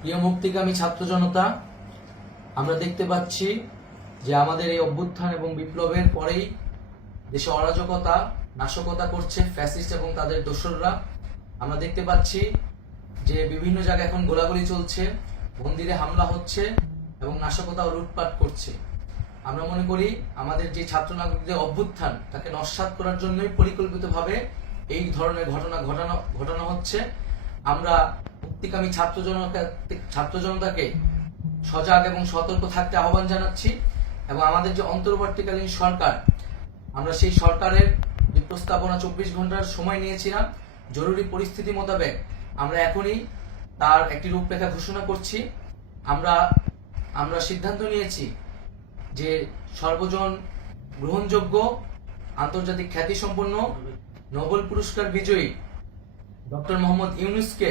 প্রিয় মুক্তিকামী ছাত্র জনতা, আমরা দেখতে পাচ্ছি যে আমাদের এই অভ্যুত্থান এবং বিপ্লবের পরেই দেশে অরাজকতা নাশকতা করছে ফ্যাসিস্ট এবং তাদের দোসররা। আমরা দেখতে পাচ্ছি যে বিভিন্ন জায়গায় এখন গোলাগুলি চলছে, মন্দিরে হামলা হচ্ছে এবং নাশকতা ও লুটপাট করছে। আমরা মনে করি আমাদের যে ছাত্র নাগরিকদের অভ্যুত্থান তাকে নস্যাৎ করার জন্যই পরিকল্পিতভাবে এই ধরনের ঘটনা ঘটানো হচ্ছে। আমরা মুক্তিকামী ছাত্র জনতাকে সজাগ এবং সতর্ক থাকতে আহ্বান জানাচ্ছি এবং আমাদের যে অন্তর্বর্তীকালীন সরকার, আমরা সেই সরকারের যে প্রস্তাবনা 24 ঘন্টার সময় নিয়েছিলাম, জরুরি পরিস্থিতি মোতাবেক আমরা এখনই তার একটি রূপরেখা ঘোষণা করছি। আমরা সিদ্ধান্ত নিয়েছি যে সর্বজন গ্রহণযোগ্য আন্তর্জাতিক খ্যাতিসম্পন্ন নোবেল পুরস্কার বিজয়ী ডক্টর মোহাম্মদ ইউনূসকে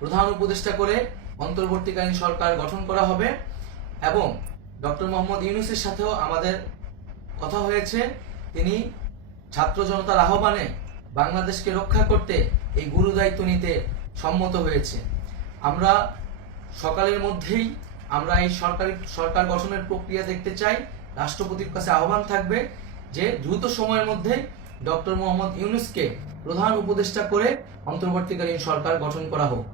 প্রধান উপদেষ্টা করে অন্তর্বর্তীকালীন সরকার গঠন করা হবে এবং ডক্টর মোহাম্মদ ইউনূসের সাথেও আমাদের কথা হয়েছে। তিনি ছাত্র জনতার আহ্বানে বাংলাদেশকে রক্ষা করতে এই গুরু দায়িত্ব নিতে সম্মত হয়েছে। আমরা সকালের মধ্যেই আমরা এই সরকার গঠনের প্রক্রিয়া দেখতে চাই। রাষ্ট্রপতির কাছে আহ্বান থাকবে যে দ্রুত সময়ের মধ্যে ডক্টর মোহাম্মদ ইউনূসকে প্রধান উপদেষ্টা করে অন্তর্বর্তীকালীন সরকার গঠন করা হোক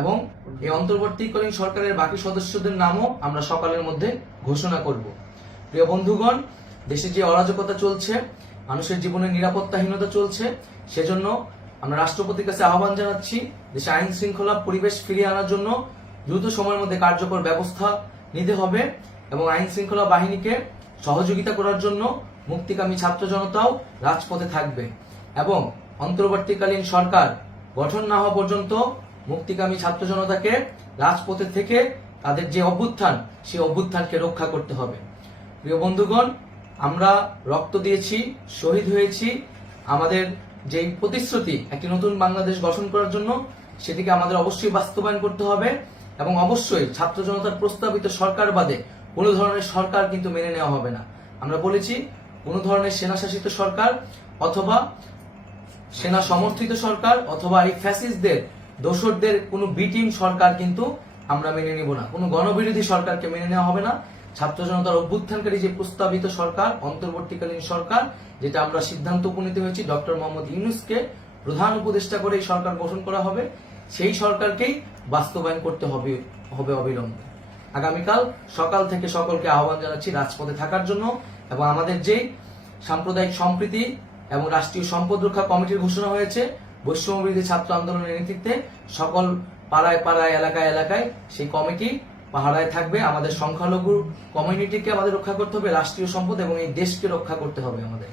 এবং এই অন্তর্বর্তীকালীন সরকারের বাকি সদস্যদের নামও আমরা সকালের মধ্যে ঘোষণা করব। প্রিয় বন্ধুগণ, দেশে যে অরাজকতা চলছে, মানুষের জীবনের নিরাপত্তাহীনতা চলছে, সেজন্য আমরা রাষ্ট্রপতির কাছে আহ্বান জানাচ্ছি দেশে আইন শৃঙ্খলা পরিবেশ ফিরিয়ে আনার জন্য দ্রুত সময়ের মধ্যে কার্যকর ব্যবস্থা নিতে হবে এবং আইন শৃঙ্খলা বাহিনীকে সহযোগিতা করার জন্য মুক্তিকামী ছাত্র জনতাও রাজপথে থাকবে এবং অন্তর্বর্তীকালীন সরকার গঠন না হওয়া পর্যন্ত মুক্তিকামী ছাত্র জনতাকে রাজপথে থেকে তাদের যে অভ্যুত্থান, সেই অভ্যুত্থানকে রক্ষা করতে হবে। প্রিয় বন্ধুগণ, আমরা রক্ত দিয়েছি, শহীদ হয়েছি। আমাদের যে প্রতিশ্রুতি একটি নতুন বাংলাদেশ গঠন করার জন্য, সেটিকে আমাদের অবশ্যই বাস্তবায়ন করতে হবে এবং অবশ্যই ছাত্র জনতার প্রস্তাবিত সরকার বাদে কোনো ধরনের সরকার কিন্তু মেনে নেওয়া হবে না। আমরা বলেছি কোনো ধরনের সেনা শাসিত সরকার অথবা সেনা সমর্থিত সরকার অথবা এই ফ্যাসিস্টদের দোসরদের কোনো বিটিম সরকার কিন্তু আমরা মেনে নেব না। কোনো গণবিরোধী সরকারকে মেনে নেওয়া হবে না। ছাত্র জনতার অভ্যুত্থানকারী যে প্রস্তাবিত সরকার, অন্তর্বর্তীকালীন সরকার, যেটা আমরা সিদ্ধান্ত উপনীত হয়েছি ডক্টর মোহাম্মদ ইউনূসকে প্রধান উপদেষ্টা করে এই সরকার গঠন করা হবে, সেই সরকারকেই বাস্তবায়ন করতে হবে অবিলম্বে। আগামীকাল সকাল থেকে সকলকে আহ্বান জানাচ্ছি রাজপথে থাকার জন্য এবং আমাদের যে সাম্প্রদায়িক সম্প্রীতি এবং রাষ্ট্রীয় সম্পদ রক্ষা কমিটির ঘোষণা হয়েছে বৈষম্যবিরোধী ছাত্র আন্দোলনের নেতৃত্বে, সকল পাড়ায় পাড়ায় এলাকায় এলাকায় সেই কমিটি পাহারায় থাকবে। আমাদের সংখ্যালঘু কমিউনিটিকে আমাদের রক্ষা করতে হবে, রাষ্ট্রীয় সম্পদ এবং এই দেশকে রক্ষা করতে হবে আমাদের।